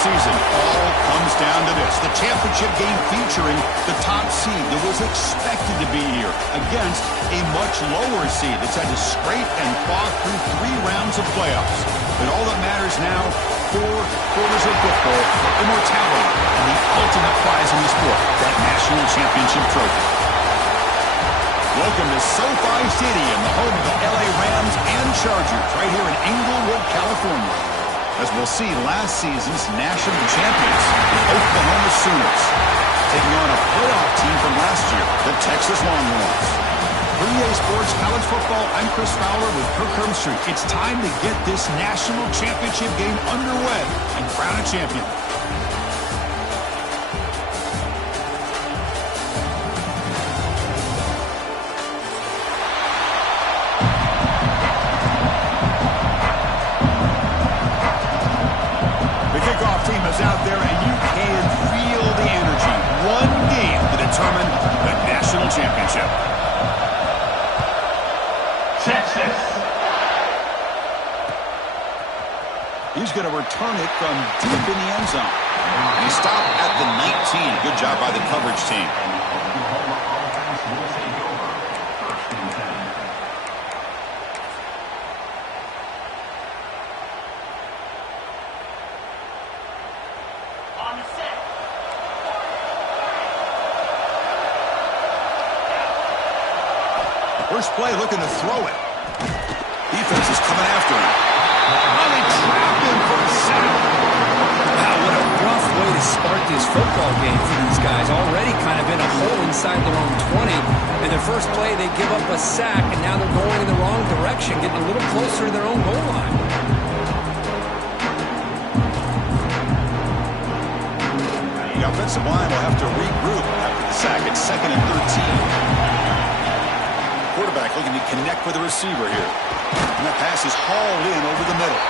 season all comes down to this. The championship game featuring the top seed that was expected to be here against a much lower seed that's had to scrape and claw through 3 rounds of playoffs. But all that matters now, 4 quarters of football, immortality, and the ultimate prize in the sport, that national championship trophy. Welcome to SoFi Stadium, the home of the LA Rams and Chargers, right here in Inglewood, California. As we'll see, last season's national champions, the Oklahoma Sooners, taking on a playoff team from last year, the Texas Longhorns. For EA Sports College Football, I'm Chris Fowler with Kirk Herbstreit. It's time to get this national championship game underway and crown a champion. Out there, and you can feel the energy. One game to determine the national championship. Texas. He's going to return it from deep in the end zone. And he stopped at the 19. Good job by the coverage team. First play looking to throw it. Defense is coming after him. Oh, they trapped him for a sack. Wow, what a rough way to start this football game for these guys. Already kind of in a hole inside their own 20. And their first play, they give up a sack, and now they're going in the wrong direction, getting a little closer to their own goal line. The offensive line will have to regroup after the sack. It's 2nd and 13. Quarterback looking to connect with the receiver here. And that pass is hauled in over the middle.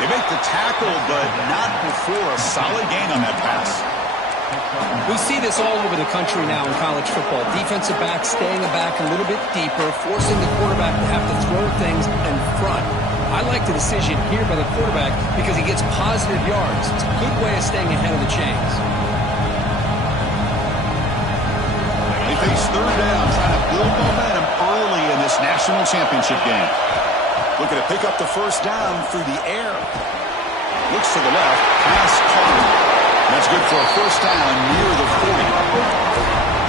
They make the tackle, but not before a solid gain on that pass. We see this all over the country now in college football. Defensive backs staying back a little bit deeper, forcing the quarterback to have to throw things in front. I like the decision here by the quarterback because he gets positive yards. It's a good way of staying ahead of the chains. They face 3rd down, trying to build momentum early in this national championship game. Looking to pick up the 1st down through the air. Looks to the left, pass caught. That's good for a 1st down near the 40.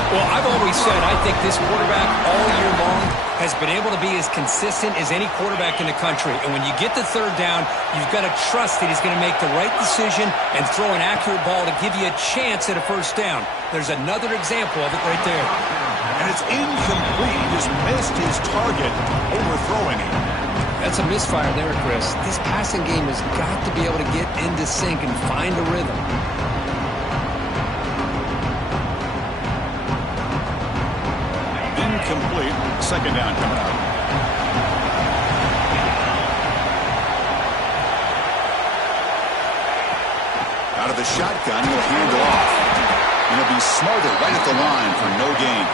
Well, I've always said I think this quarterback all year long has been able to be as consistent as any quarterback in the country. And when you get the 3rd down, you've got to trust that he's going to make the right decision and throw an accurate ball to give you a chance at a 1st down. There's another example of it right there. And it's incomplete. He just missed his target, overthrowing it. That's a misfire there, Chris. This passing game has got to be able to get into sync and find a rhythm. Incomplete. 2nd down coming out. Out of the shotgun, he'll hand it off. And he'll be smothered right at the line for no gain.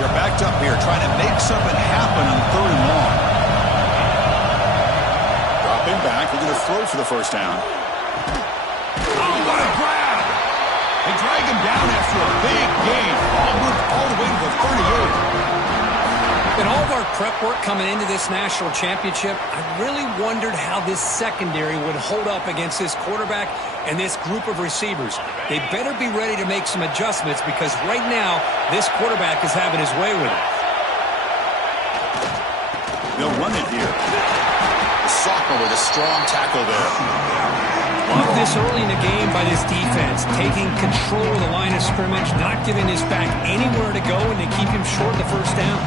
They're backed up here, trying to make something happen on 3rd and long. Dropping back, looking to throw for the 1st down. Oh, what a grab! They drag him down after a big gain. All the way to the 38. In all of our prep work coming into this national championship, I really wondered how this secondary would hold up against this quarterback and this group of receivers. They better be ready to make some adjustments because right now, this quarterback is having his way with it. They'll run it here. The sophomore with a strong tackle there. Love this early in the game by this defense, taking control of the line of scrimmage, not giving this back anywhere to go, and they keep him short the 1st down.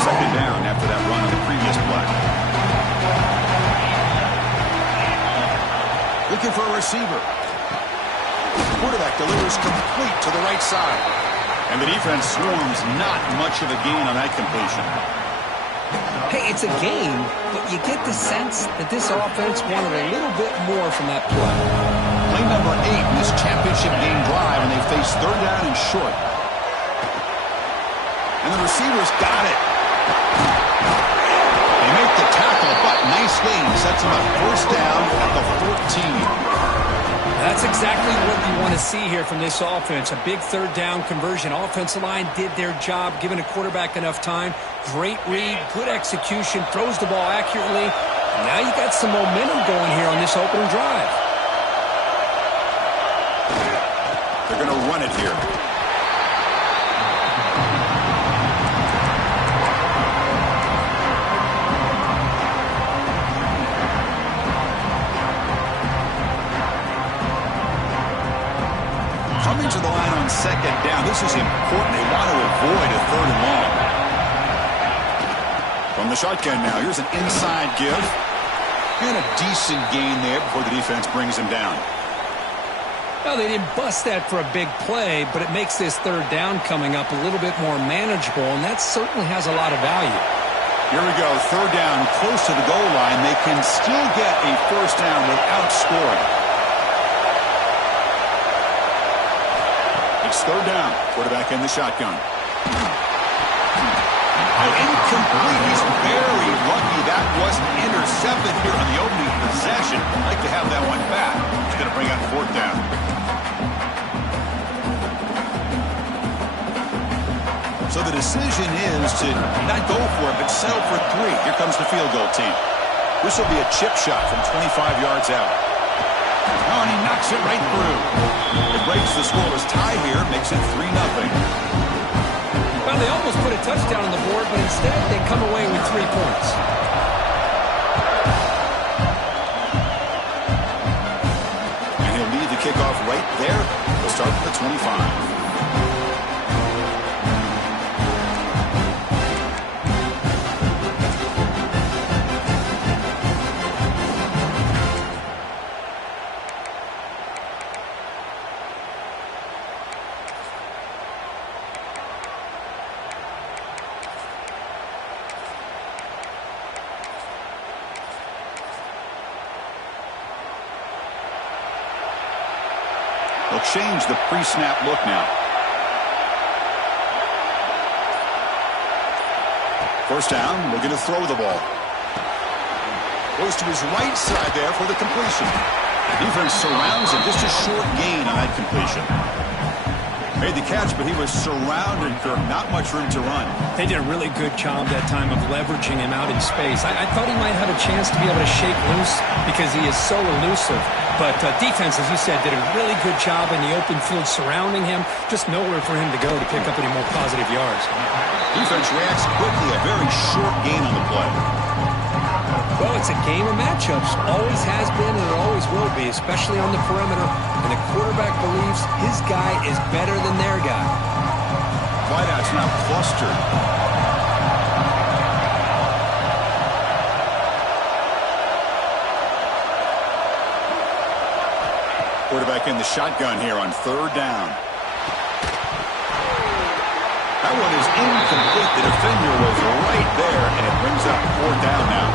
Second down after that run on the previous play. Looking for a receiver. Quarterback delivers complete to the right side. And the defense swarms not much of a gain on that completion. Hey, it's a game, but you get the sense that this offense wanted a little bit more from that play. Play number 8 in this championship game drive, and they face third down and short. And the receivers got it. They make the tackle, but nice gain. Sets them up first down at the 14. That's exactly what you want to see here from this offense. A big third down conversion. Offensive line did their job, giving a quarterback enough time. Great read, good execution, throws the ball accurately. And now you got some momentum going here on this opening drive. They're going to run it here. Coming to the line on second down. This is important. They want to avoid a third and long. From the shotgun now, here's an inside give. And a decent gain there before the defense brings him down. Well, they didn't bust that for a big play, but it makes this third down coming up a little bit more manageable, and that certainly has a lot of value. Here we go, third down, close to the goal line. They can still get a first down without scoring. It's third down. Quarterback in the shotgun. Incomplete. He's very lucky that wasn't intercepted here on the opening possession. I'd like to have that one back. He's going to bring up fourth down. So the decision is to not go for it, but settle for 3. Here comes the field goal team. This will be a chip shot from 25 yards out. Oh, and he knocks it right through. It breaks the scoreless tie here, makes it 3-0. Well, they almost put a touchdown on the board, but instead they come away with 3 points. And he'll lead the kickoff right there. We'll start at the 25. They'll change the pre-snap look now. First down, looking to throw the ball. Goes to his right side there for the completion. Defense surrounds him, just a short gain on that completion. Made the catch, but he was surrounded, Kirk. Not much room to run. They did a really good job that time of leveraging him out in space. I thought he might have a chance to be able to shake loose because he is so elusive. But defense, as you said, did a really good job in the open field surrounding him. Just nowhere for him to go to pick up any more positive yards. Defense reacts quickly. A very short gain on the play. Well, it's a game of matchups. Always has been and it always will be, especially on the perimeter. And the quarterback believes his guy is better than their guy. Wideout's now clustered. Quarterback in the shotgun here on third down. That one is incomplete. The defender was right there, and it brings up fourth down now.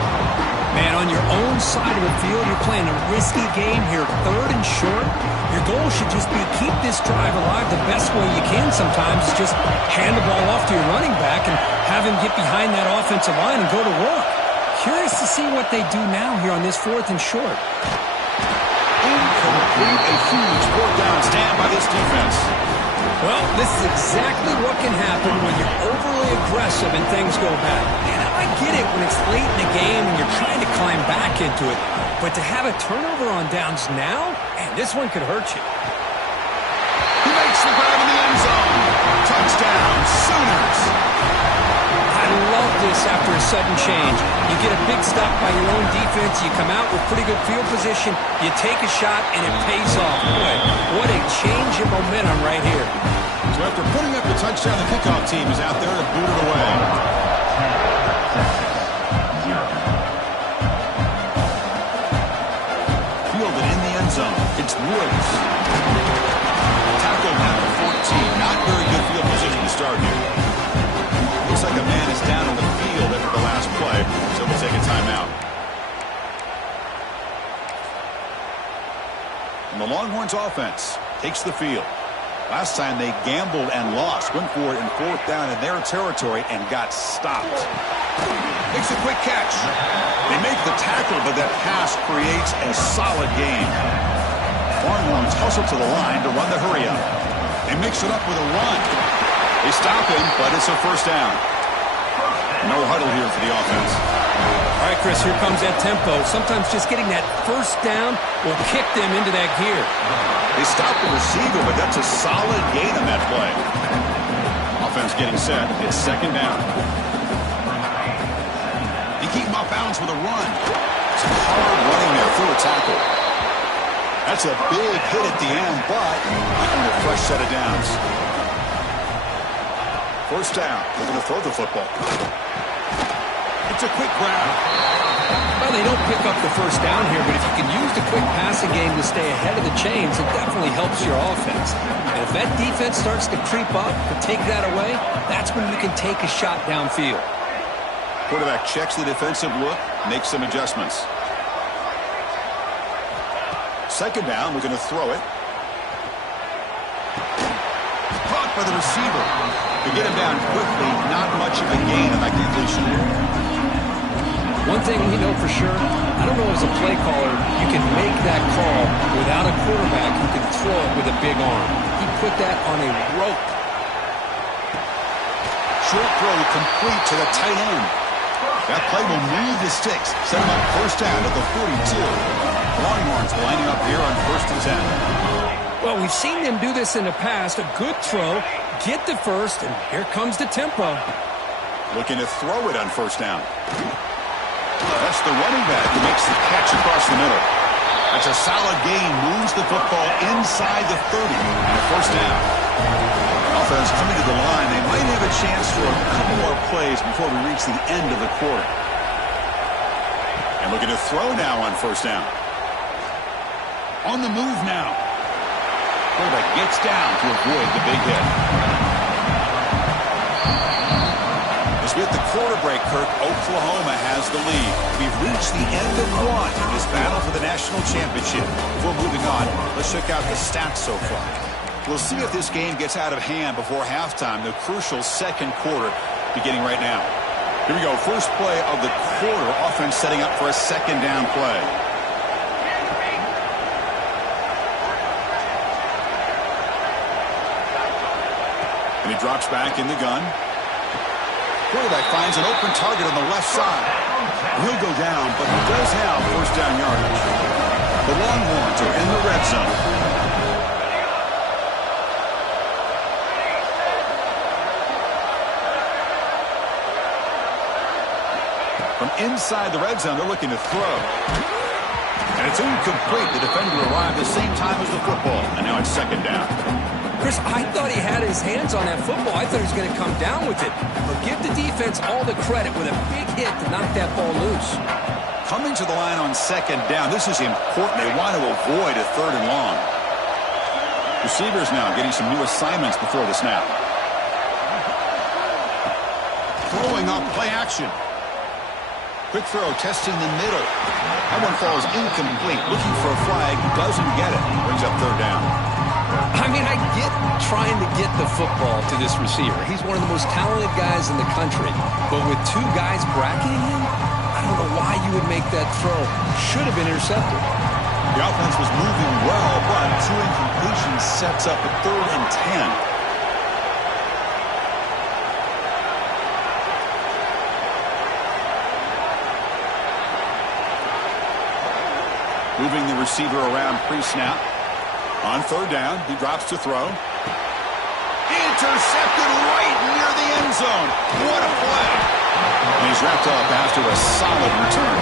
Man, on your own side of the field, you're playing a risky game here, third and short. Your goal should just be keep this drive alive the best way you can sometimes. Is just hand the ball off to your running back and have him get behind that offensive line and go to work. Curious to see what they do now here on this fourth and short. Incomplete, a huge fourth down stand by this defense. Well, this is exactly what can happen when you're overly aggressive and things go bad. And I get it when it's late in the game and you're trying to climb back into it. But to have a turnover on downs now, man, this one could hurt you. He makes the grab in the end zone. Touchdown, Sooners. I love this after a sudden change. You get a big stop by your own defense. You come out with pretty good field position. You take a shot, and it pays off. Boy, what a change in momentum right here. So after putting up the touchdown, the kickoff team is out there to boot it away. Fielded in the end zone. It's Woods. Tackled at the 14. Not very good field position to start here. Looks like a man is down on the field after the last Longhorns offense takes the field. Last time they gambled and lost. Went for it in 4th down in their territory and got stopped. Makes a quick catch. They make the tackle, but that pass creates a solid gain. Longhorns hustle to the line to run the hurry up. They mix it up with a run. They stop him, but it's a 1st down. No huddle here for the offense. All right, Chris, here comes that tempo. Sometimes just getting that 1st down will kick them into that gear. They stop the receiver, but that's a solid gain on that play. Offense getting set. It's 2nd down. They keep him off balance with a run. Some hard running there through a tackle. That's a big hit at the end, but on a fresh set of downs. 1st down. They're going to throw the football. It's a quick grab. Well, they don't pick up the 1st down here, but if you can use the quick passing game to stay ahead of the chains, it definitely helps your offense. And if that defense starts to creep up and take that away, that's when you can take a shot downfield. Quarterback checks the defensive look, makes some adjustments. 2nd down, we're going to throw it. Caught by the receiver. To get him down quickly, not much of a gain on that completion. One thing we know for sure, I don't know as a play caller, you can make that call without a quarterback who can throw it with a big arm. He put that on a rope. Short throw complete to the tight end. That play will move the sticks. Set him up 1st down at the 42. Longhorns lining up here on 1st and 10. Well, we've seen them do this in the past. A good throw, get the 1st, and here comes the tempo. Looking to throw it on 1st down. That's the running back who makes the catch across the middle. That's a solid gain. Moves the football inside the 30 and a 1st down. Offense coming to the line. They might have a chance for a couple more plays before we reach the end of the quarter. And looking to throw now on 1st down. On the move now. Quarterback gets down to avoid the big hit. As we hit the quarter break, Kirk, Oklahoma has the lead. We've reached the end of one in this battle for the national championship. Before moving on, let's check out the stats so far. We'll see if this game gets out of hand before halftime, the crucial 2nd quarter beginning right now. Here we go, first play of the quarter, offense setting up for a 2nd down play. And he drops back in the gun. Quarterback finds an open target on the left side. He'll go down, but he does have 1st down yardage. The Longhorns are in the red zone. From inside the red zone, they're looking to throw. And it's incomplete. The defender arrived the same time as the football, and now it's 2nd down. Chris, I thought he had his hands on that football. I thought he was going to come down with it. But give the defense all the credit with a big hit to knock that ball loose. Coming to the line on 2nd down, this is important. They want to avoid a 3rd and long. Receivers now getting some new assignments before the snap. Throwing up play action. Quick throw, testing the middle. That one falls incomplete. Looking for a flag, doesn't get it. Brings up 3rd down. I mean, I get trying to get the football to this receiver. He's one of the most talented guys in the country. But with 2 guys bracketing him, I don't know why you would make that throw. Should have been intercepted. The offense was moving well, but 2 incompletions sets up a 3rd and 10. Moving the receiver around pre-snap. On 3rd down, he drops to throw. Intercepted right near the end zone. What a play. And he's wrapped up after a solid return.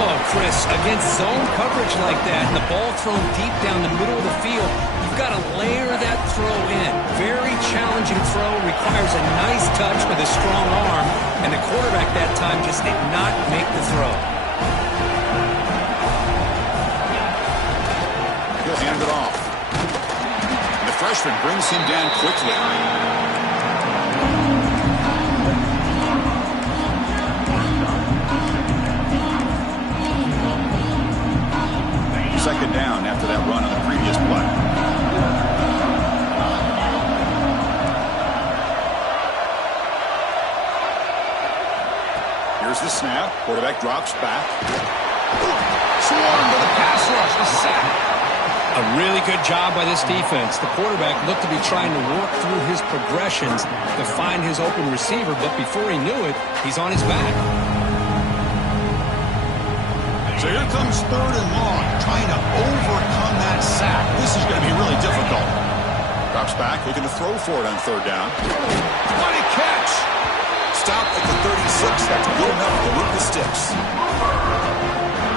Oh, Chris, against zone coverage like that, and the ball thrown deep down the middle of the field, you've got to layer that throw in. Very challenging throw, requires a nice touch with a strong arm, and the quarterback that time just did not make the throw. He'll hand it off. And the freshman brings him down quickly. Second down after that Here's the snap. Quarterback drops back. Swarm to the pass rush. The sack. A really good job by this defense. The quarterback looked to be trying to work through his progressions to find his open receiver, but before he knew it, he's on his back. So here comes 3rd and long, trying to overcome that sack. This is going to be really difficult. Drops back, looking to throw for it on 3rd down. What a catch! Stopped at the 36. That's good enough to move the sticks.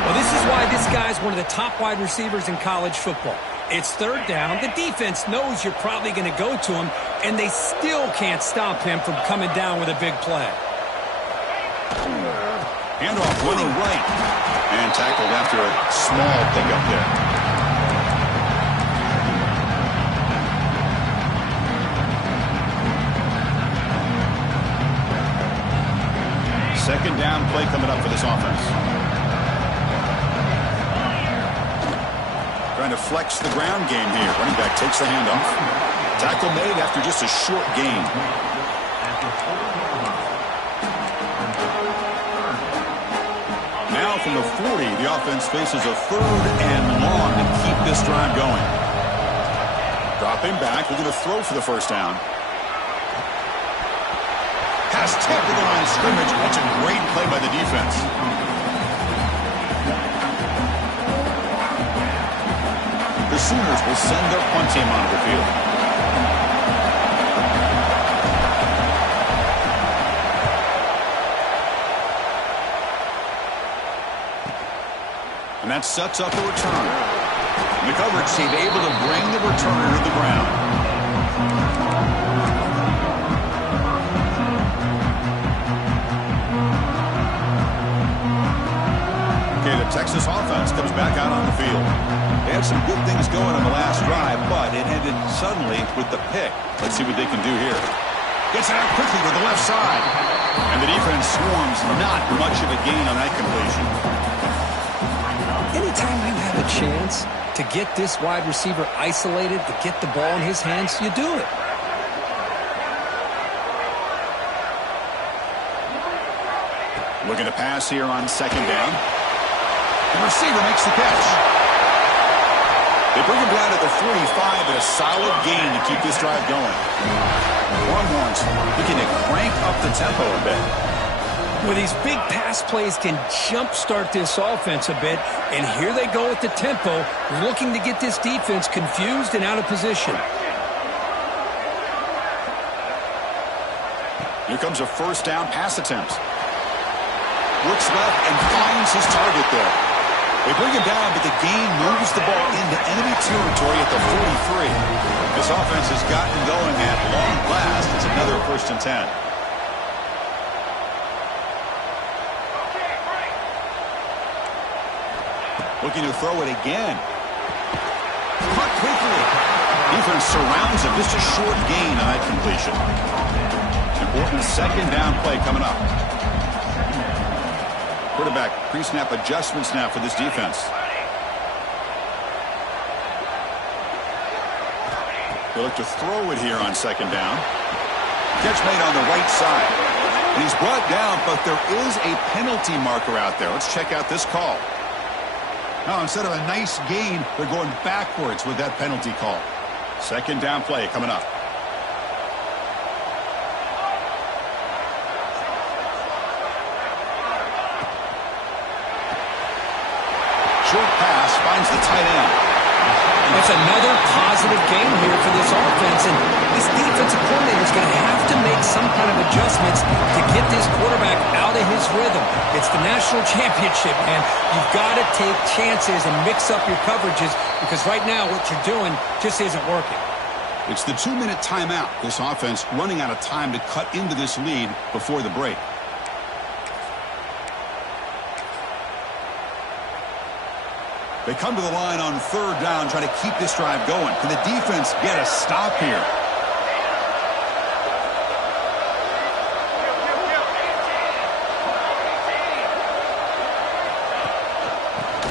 Well, this is why this guy's one of the top wide receivers in college football. It's 3rd down. The defense knows you're probably going to go to him, and they still can't stop him from coming down with a big play. Handoff running right. And tackled after a small pickup there. Second down play coming up for this offense. Trying to flex the ground game here. Running back takes the handoff. Tackle made after just a short gain. Now from the 40, the offense faces a 3rd and long to keep this drive going. Dropping back, looking to throw for the 1st down. Has tackled the line of scrimmage. That's a great play by the defense. The Sooners will send their punt team onto the field. And that sets up a return. And the coverage team able to bring the returner to the ground. Okay, the Texas offense comes back out on the field. They had some good things going on the last drive, but it ended suddenly with the pick. Let's see what they can do here. Gets it out quickly to the left side. And the defense swarms. Not much of a gain on that completion. Anytime you have a chance to get this wide receiver isolated, to get the ball in his hands, you do it. Looking to pass here on 2nd down. The receiver makes the catch. They bring him down at the 45, but a solid gain to keep this drive going. Longhorns looking to crank up the tempo a bit. Well, these big pass plays can jumpstart this offense a bit, and here they go with the tempo, looking to get this defense confused and out of position. Here comes a 1st down pass attempt. Looks left and finds his target there. They bring him down, but the gain moves the ball into enemy territory at the 43. This offense has gotten going at long last. It's another 1st and 10. Looking to throw it again. Caught quickly. Defense surrounds him. Just a short gain on that completion. Important 2nd down play coming up. Quarterback pre-snap adjustments now for this defense. They look to throw it here on 2nd down. Catch made on the right side. And he's brought down, but there is a penalty marker out there. Let's check out this call. Now, instead of a nice gain, they're going backwards with that penalty call. 2nd down play coming up. Short pass finds the tight end. It's another positive game here for this offense, and this defensive coordinator is going to have to make some kind of adjustments to get this quarterback out of his rhythm. It's the national championship, man. You've got to take chances and mix up your coverages because right now what you're doing just isn't working. It's the 2-minute timeout. This offense running out of time to cut into this lead before the break. They come to the line on 3rd down, trying to keep this drive going. Can the defense get a stop here?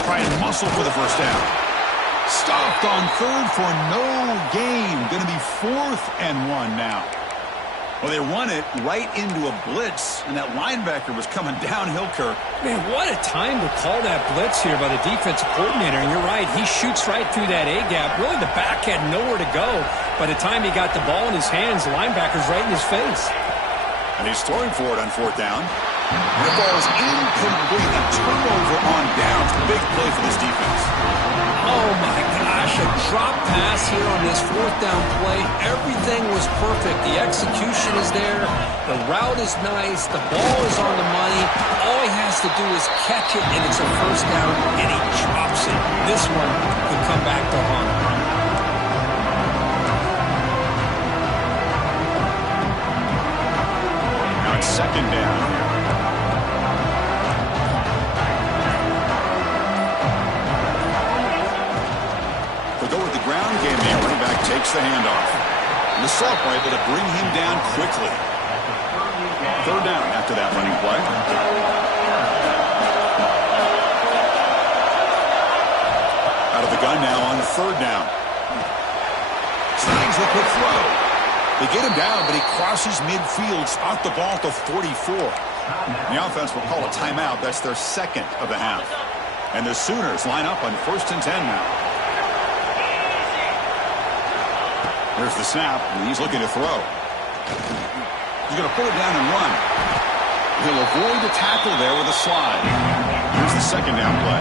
Try and muscle for the 1st down. Stopped on 3rd for no gain. Going to be 4th and 1 now. Well, they run it right into a blitz, and that linebacker was coming downhill, Kirk. Man, what a time to call that blitz here by the defensive coordinator. And you're right, he shoots right through that A-gap. Really, the back had nowhere to go. By the time he got the ball in his hands, the linebacker's right in his face. And he's throwing for it on 4th down. And the ball is incomplete. A turnover on downs. Big play for this defense. Oh, my gosh. A drop pass here on this 4th down play. Everything was perfect. The execution is there. The route is nice. The ball is on the money. All he has to do is catch it, and it's a 1st down, and he drops it. This one could come back to haunt him. Now it's 2nd down here. Ground game here. Running back takes the handoff. And the sophomore able to bring him down quickly. 3rd down after that running play. Out of the gun now on 3rd down. Snags the quick throw. They get him down, but he crosses midfield, spot the ball at the 44. The offense will call a timeout. That's their 2nd of the half. And the Sooners line up on 1st and 10 now. There's the snap, and he's looking to throw. He's going to put it down and run. He'll avoid the tackle there with a slide. Here's the 2nd down play.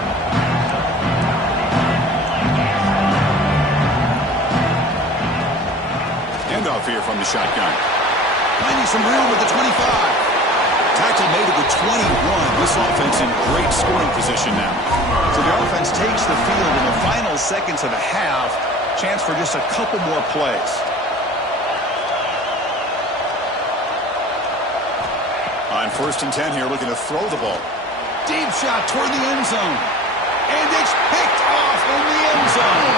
Handoff here from the shotgun. Finding some room at the 25. Tackle made at the 21. This offense in great scoring position now. So the offense takes the field in the final seconds of the half. Chance for just a couple more plays. On 1st and 10 here, looking to throw the ball. Deep shot toward the end zone. And it's picked off in the end zone.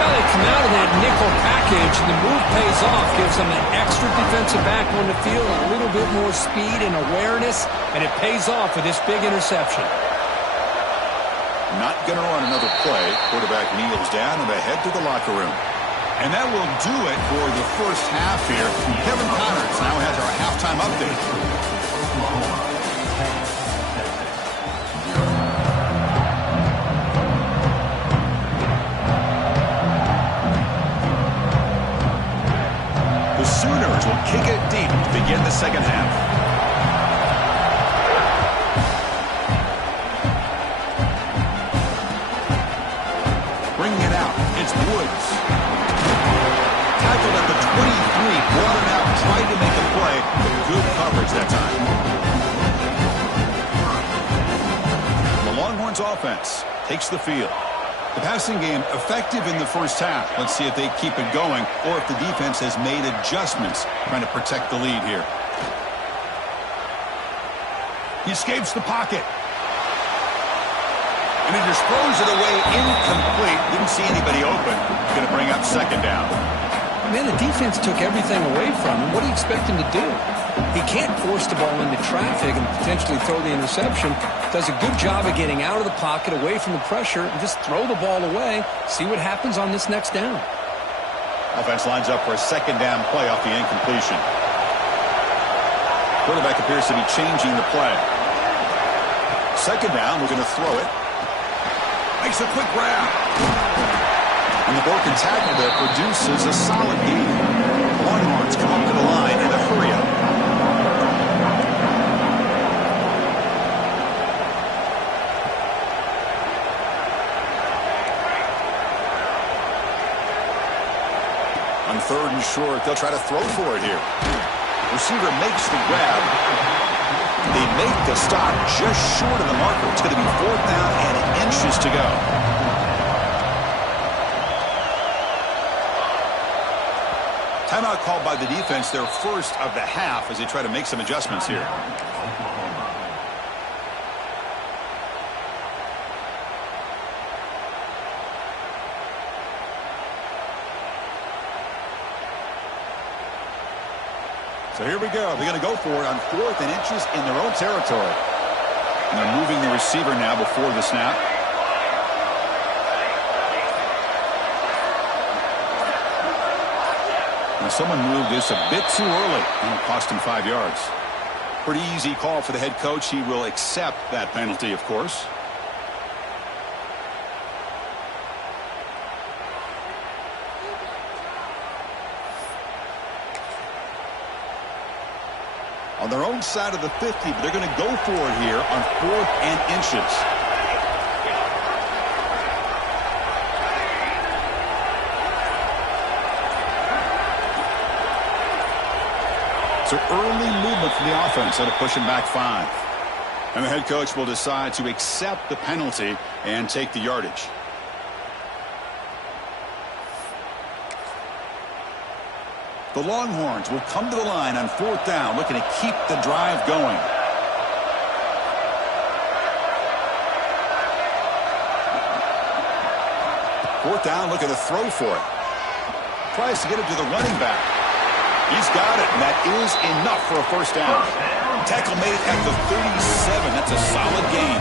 Well, they come out of that nickel package, and the move pays off. Gives them an extra defensive back on the field, a little bit more speed and awareness, and it pays off with this big interception. Not going to run another play. Quarterback kneels down and they head to the locker room. And that will do it for the first half here. Kevin Connors now has our halftime update. The Sooners will kick it deep to begin the 2nd half. It's Woods. Tackled at the 23, brought it out, tried to make a play, but good coverage that time. The Longhorns offense takes the field. The passing game effective in the first half. Let's see if they keep it going or if the defense has made adjustments trying to protect the lead here. He escapes the pocket. And he just throws it away incomplete. Didn't see anybody open. Going to bring up 2nd down. Man, the defense took everything away from him. What do you expect him to do? He can't force the ball into traffic and potentially throw the interception. Does a good job of getting out of the pocket, away from the pressure, and just throw the ball away. See what happens on this next down. Offense lines up for a 2nd down play off the incompletion. Quarterback appears to be changing the play. 2nd down, we're going to throw it. Makes a quick grab. And the broken tackle there produces a solid gain. Longhorns come up to the line in a hurry-up. On 3rd and short, they'll try to throw for it here. Receiver makes the grab. They make the stop just short of the marker. It's going to be 4th down and inches to go. Timeout called by the defense, their 1st of the half, as they try to make some adjustments here. So here we go. They're going to go for it on 4th and inches in their own territory. And they're moving the receiver now before the snap. Now someone moved this a bit too early, and it cost him 5 yards. Pretty easy call for the head coach. He will accept that penalty, of course. On their own side of the 50, but they're going to go for it here on 4th and inches. So early movement from the offense that'll push him back 5. And the head coach will decide to accept the penalty and take the yardage. The Longhorns will come to the line on 4th down, looking to keep the drive going. Fourth down, looking to throw for it. Tries to get it to the running back. He's got it, and that is enough for a first down. Tackle made at the 37. That's a solid gain.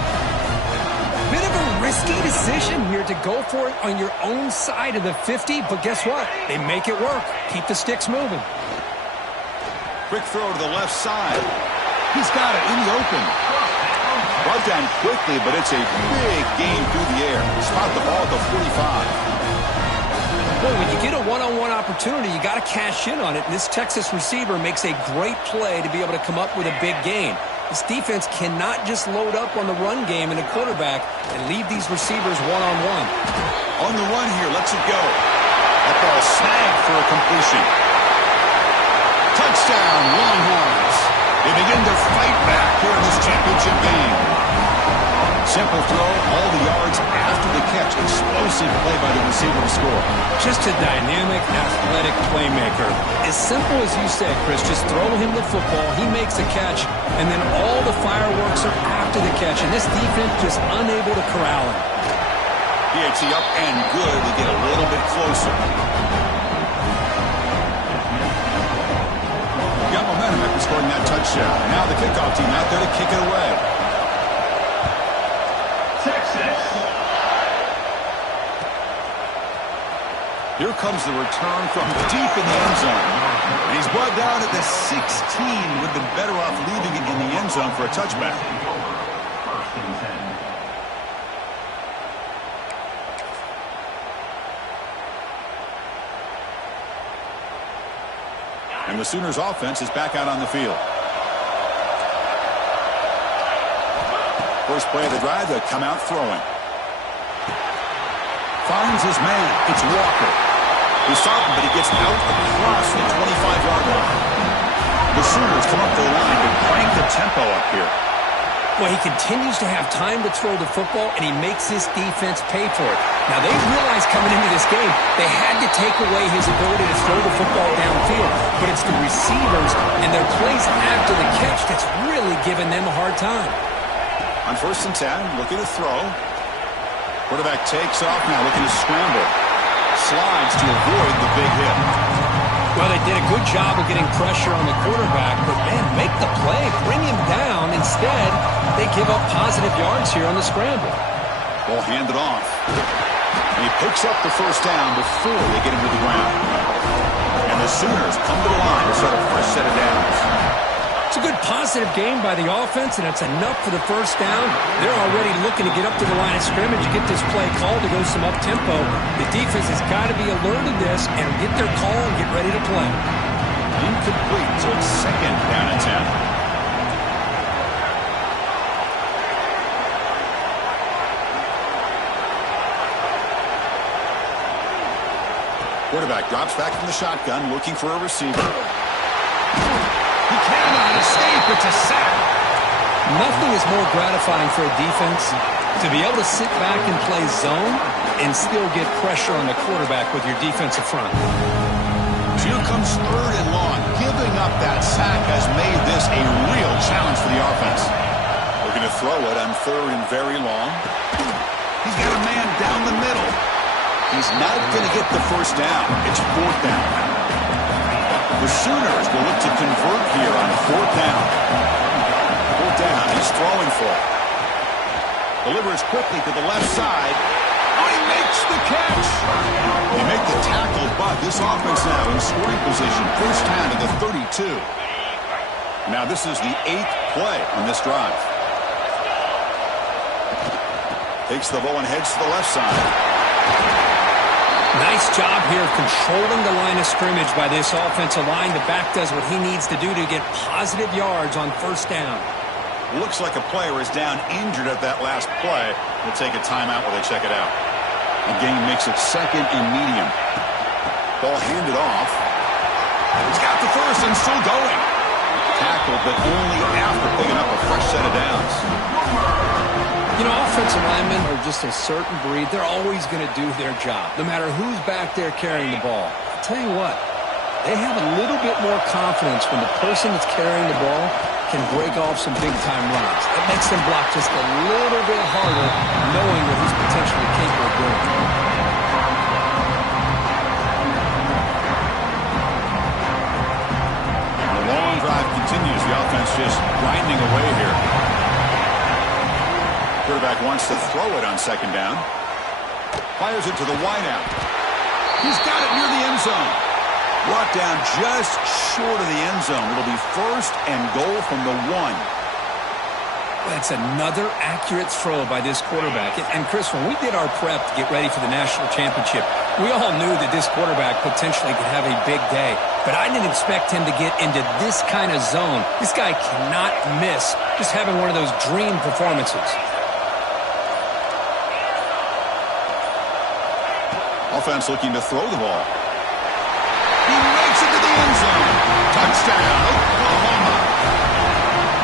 Bit of a risky decision here to go for it on your own side of the 50, but guess what? They make it work. Keep the sticks moving. Quick throw to the left side. He's got it in the open. Brought down quickly, but it's a big gain through the air. Spot the ball at the 45. Well, when you get a one-on-one opportunity, you got to cash in on it. And this Texas receiver makes a great play to be able to come up with a big gain. This defense cannot just load up on the run game and a quarterback and leave these receivers one-on-one. On the run here, lets it go. That ball snagged for a completion. Touchdown, Longhorns. They begin to fight back here in this championship game. Simple throw, all the yards after the catch. Explosive play by the receiver to score. Just a dynamic, athletic playmaker. As simple as you said, Chris, just throw him the football, he makes a catch, and then all the fireworks are after the catch, and this defense just unable to corral him. PAT up and good to get a little bit closer. Got momentum after scoring that touchdown. Now the kickoff team out there to kick it away. Here comes the return from deep in the end zone. And he's brought down at the 16. Would have been better off leaving it in the end zone for a touchback. And the Sooners offense is back out on the field. First play of the drive, they come out throwing. Finds his man. It's Walker. He's stopping, but he gets out across the 25-yard line. The Sooners come up the line to crank the tempo up here. Well, he continues to have time to throw the football, and he makes this defense pay for it. Now, they realized coming into this game, they had to take away his ability to throw the football downfield. But it's the receivers and their plays after the catch that's really giving them a hard time. On 1st and 10, looking to throw. Quarterback takes off now, looking to scramble. Slides to avoid the big hit. Well, they did a good job of getting pressure on the quarterback, but, man, make the play. Bring him down. Instead, they give up positive yards here on the scramble. Ball handed off. And he picks up the first down before they get him to the ground. And the Sooners come to the line to start a fresh set of downs. It's a good positive game by the offense, and it's enough for the first down. They're already looking to get up to the line of scrimmage, get this play called to go some up-tempo. The defense has got to be alert to this and get their call and get ready to play. Incomplete, so it's 2nd down and 10. Quarterback drops back from the shotgun, looking for a receiver. He cannot escape. It's a sack. Nothing is more gratifying for a defense to be able to sit back and play zone and still get pressure on the quarterback with your defensive front. So here comes 3rd and long. Giving up that sack has made this a real challenge for the offense. We're going to throw it on 3rd and very long. He's got a man down the middle. He's not going to get the first down. It's 4th down. The Sooners will look to convert here on 4th down. 4th down, he's throwing for it. Delivers quickly to the left side. Oh, he makes the catch. They make the tackle, but this offense now in scoring position. First down to the 32. Now this is the 8th play on this drive. Takes the ball and heads to the left side. Nice job here of controlling the line of scrimmage by this offensive line. The back does what he needs to do to get positive yards on first down. Looks like a player is down injured at that last play. We'll take a timeout while they check it out. The game makes it second and medium. Ball handed off. He's got the first and still going. Tackled, but only after picking up a fresh set of downs. You know, offensive linemen are just a certain breed. They're always going to do their job, no matter who's back there carrying the ball. I'll tell you what, they have a little bit more confidence when the person that's carrying the ball can break off some big-time runs. It makes them block just a little bit harder, knowing what he's potentially capable of doing. The long drive continues. The offense just grinding away here. Quarterback wants to throw it on second down. Fires it to the wideout. He's got it near the end zone. Brought down just short of the end zone. It'll be first and goal from the 1. That's another accurate throw by this quarterback. And Chris, when we did our prep to get ready for the national championship, we all knew that this quarterback potentially could have a big day. But I didn't expect him to get into this kind of zone. This guy cannot miss just having one of those dream performances. Offense looking to throw the ball. He makes it to the end zone. Touchdown, Oklahoma.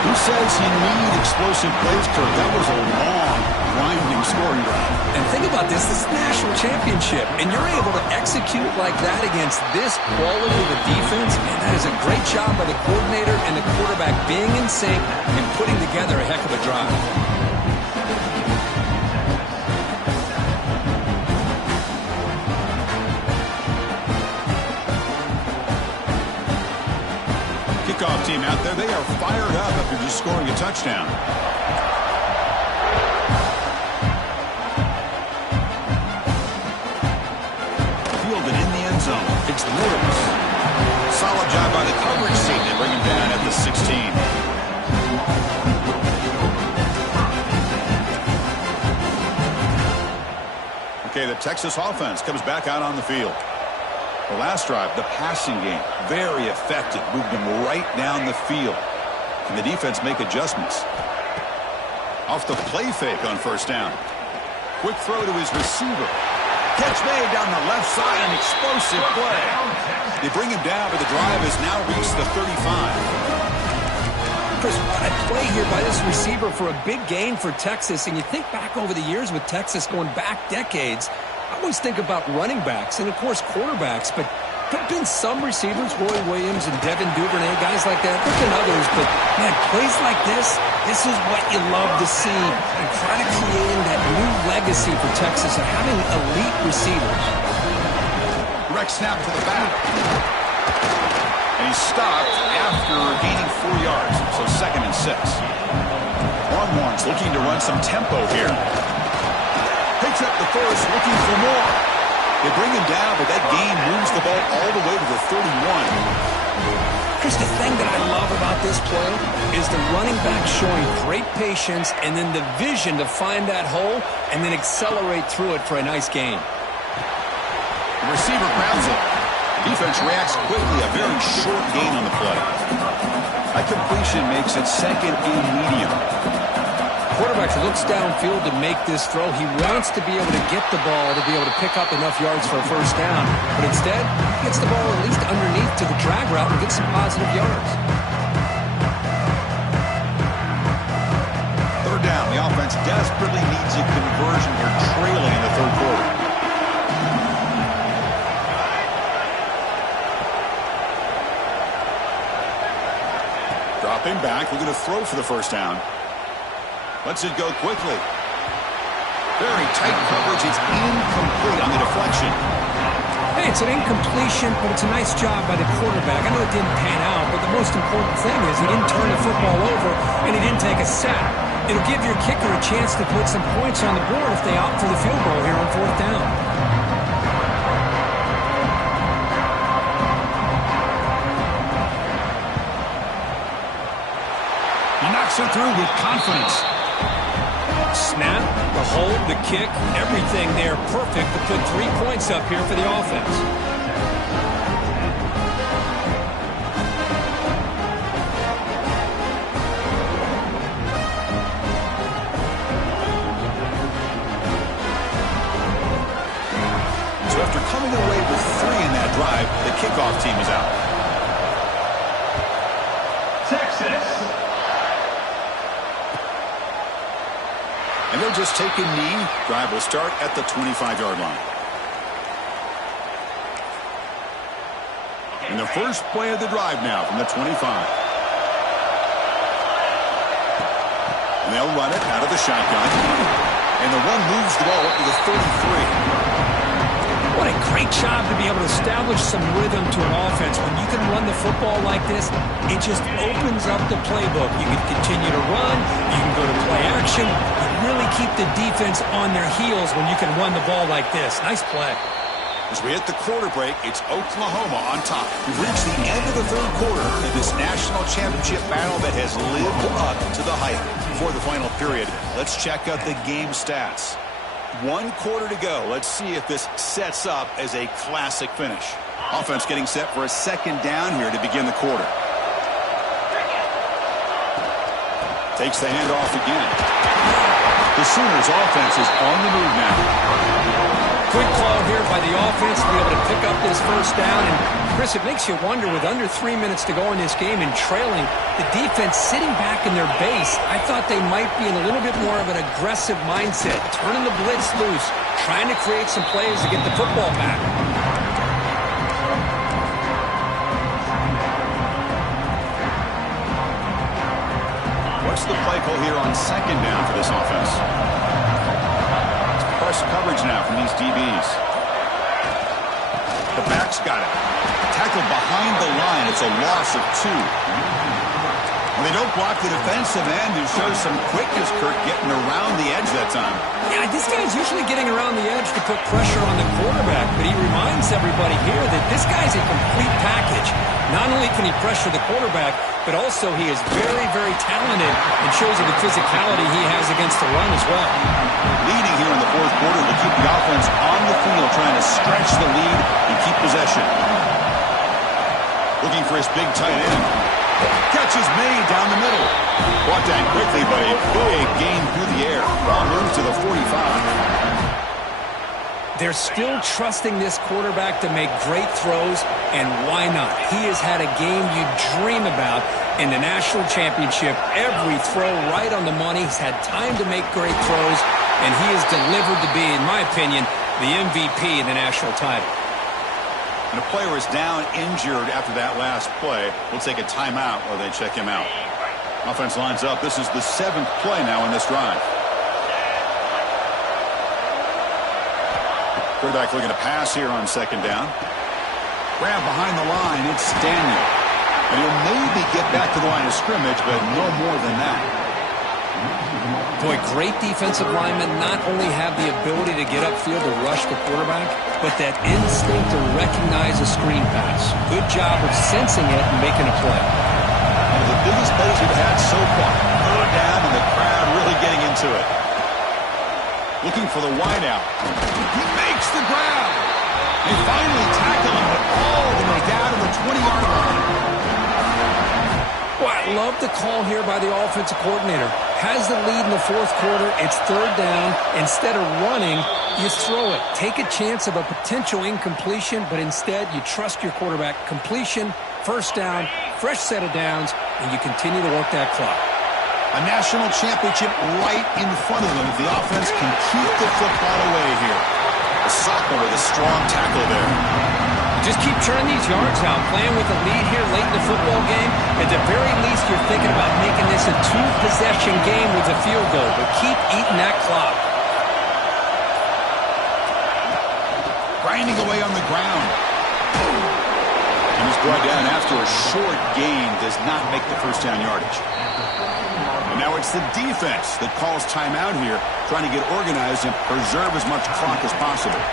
Who says you need explosive plays, Kirk? That was a long, grinding scoring drive. And think about this. This is the national championship, and you're able to execute like that against this quality of a defense, and that is a great job by the coordinator and the quarterback being in sync and putting together a heck of a drive. Kickoff team out there, they are fired up after just scoring a touchdown. Fielded in the end zone. It's Lewis. Solid job by the coverage team. They bring him down at the 16. Okay, the Texas offense comes back out on the field. The last drive, the passing game, very effective. Moved them right down the field. Can the defense make adjustments? Off the play fake on first down. Quick throw to his receiver. Catch made down the left side, an explosive play. They bring him down, but the drive has now reached the 35. Chris, what a play here by this receiver for a big gain for Texas. And you think back over the years with Texas going back decades, I always think about running backs and, of course, quarterbacks, but there have been some receivers, Roy Williams and Devin Duvernay, guys like that. There have been others, but, man, plays like this is what you love to see. And try to creating that new legacy for Texas of having elite receivers. Direct snap to the back. And he's stopped after gaining 4 yards, so second and 6. Longhorns looking to run some tempo here. Picks up the first, looking for more. They bring him down, but that gain moves the ball all the way to the 31. Chris, the thing that I love about this play is the running back showing great patience and then the vision to find that hole and then accelerate through it for a nice gain. The receiver grabs it. Defense reacts quickly, a very short gain on the play. That completion makes it second and medium. Quarterback looks downfield to make this throw. He wants to be able to get the ball to be able to pick up enough yards for a first down. But instead, he gets the ball at least underneath to the drag route and gets some positive yards. Third down. The offense desperately needs a conversion here, trailing in the third quarter. Dropping back, looking to throw for the first down. Lets it go quickly. Very tight coverage. It's incomplete on the deflection. Hey, it's an incompletion, but it's a nice job by the quarterback. I know it didn't pan out, but the most important thing is he didn't turn the football over and he didn't take a sack. It'll give your kicker a chance to put some points on the board if they opt for the field goal here on 4th down. He knocks it through with confidence. Snap, the hold, the kick, everything there perfect to put 3 points up here for the offense. So after coming away with 3 in that drive, the kickoff team is out. Texas. And they'll just take a knee. Drive will start at the 25-yard line. And the first play of the drive now from the 25. And they'll run it out of the shotgun. And the run moves the ball up to the 33. What a great job to be able to establish some rhythm to an offense. When you can run the football like this, it just opens up the playbook. You can continue to run. You can go to play action. You really keep the defense on their heels when you can run the ball like this. Nice play. As we hit the quarter break, it's Oklahoma on top. We've reached the end of the third quarter in this national championship battle that has lived up to the hype. Before the final period, let's check out the game stats. 1 quarter to go. Let's see if this sets up as a classic finish. Offense getting set for a 2nd down here to begin the quarter. Takes the handoff again. The Sooners offense is on the move now. Good call here by the offense to be able to pick up this 1st down. And Chris, it makes you wonder, with under 3 minutes to go in this game and trailing, the defense sitting back in their base, I thought they might be in a little bit more of an aggressive mindset, turning the blitz loose, trying to create some plays to get the football back. What's the play call here on 2nd down for this offense? Press coverage now from these DBs. The back's got it. Tackled behind the line. It's a loss of 2. Well, they don't block the defensive end, who shows some quickness, Kirk, getting around the edge that time. Yeah, this guy's usually getting around the edge to put pressure on the quarterback, but he reminds everybody here that this guy's a complete package. Not only can he pressure the quarterback, but also he is very, very talented and shows you the physicality he has against the run as well. Leading here in the 4th quarter to keep the offense on the field, trying to stretch the lead and keep possession. Looking for his big tight end. Catch is made down the middle. Brought down quickly, but a big gain through the air. Ball moves to the 45. They're still trusting this quarterback to make great throws, and why not? He has had a game you dream about in the national championship. Every throw right on the money. He's had time to make great throws, and he has delivered to be, in my opinion, the MVP in the national title. And a player is down injured after that last play. We'll take a timeout while they check him out. Offense lines up. This is the 7th play now in this drive. Quarterback looking to pass here on 2nd down. Grab behind the line. It's Daniel. And he'll maybe get back to the line of scrimmage, but no more than that. Boy, great defensive linemen not only have the ability to get upfield to rush the quarterback, but that instinct to recognize a screen pass. Good job of sensing it and making a play. One of the biggest plays we've had so far. Third down, and the crowd really getting into it. Looking for the wideout. He makes the grab. They finally tackle him, but all the way down to the 20-yard line. Well, I love the call here by the offensive coordinator. Has the lead in the 4th quarter. It's 3rd down. Instead of running, you throw it. Take a chance of a potential incompletion, but instead you trust your quarterback. Completion, 1st down, fresh set of downs, and you continue to work that clock. A national championship right in front of them if the offense can keep the football away here. The sophomore with a strong tackle there. Just keep turning these yards out. Playing with a lead here late in the football game. At the very least, you're thinking about making this a 2-possession game with a field goal. But keep eating that clock. Grinding away on the ground. And he's brought down after a short gain. Does not make the 1st down yardage. And now it's the defense that calls timeout here, trying to get organized and preserve as much clock as possible.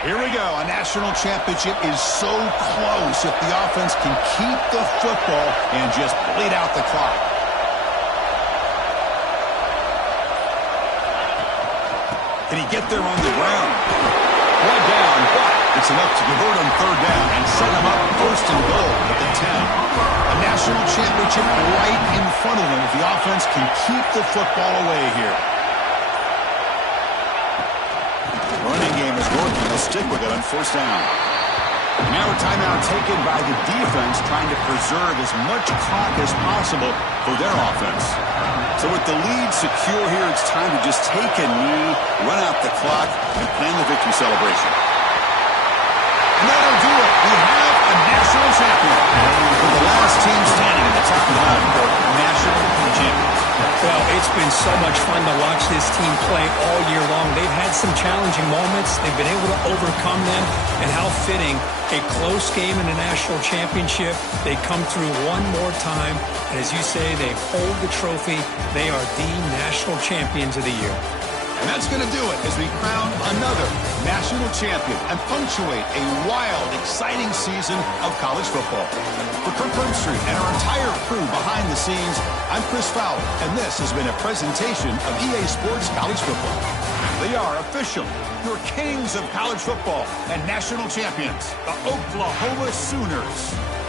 Here we go. A national championship is so close if the offense can keep the football and just bleed out the clock. Can he get there on the ground? One down, but it's enough to convert on third down and set him up first and goal at the 10. A national championship right in front of him if the offense can keep the football away here. Running game is working. They'll stick with it on first down. Now a timeout taken by the defense, trying to preserve as much clock as possible for their offense. So with the lead secure here, it's time to just take a knee, run out the clock, and plan the victory celebration. And that'll do it. We have a national champion. We're the last team standing at the top of the line for national champions. Well, it's been so much fun to watch this team play all year long. They've had some challenging moments. They've been able to overcome them. And how fitting, a close game in the national championship. They come through one more time. And as you say, they hold the trophy. They are the national champions of the year. And that's going to do it as we crown another national champion and punctuate a wild, exciting season of college football. For Kirk Herbstreit and our entire crew behind the scenes, I'm Chris Fowler, and this has been a presentation of EA Sports College Football. They are official, your kings of college football and national champions, the Oklahoma Sooners.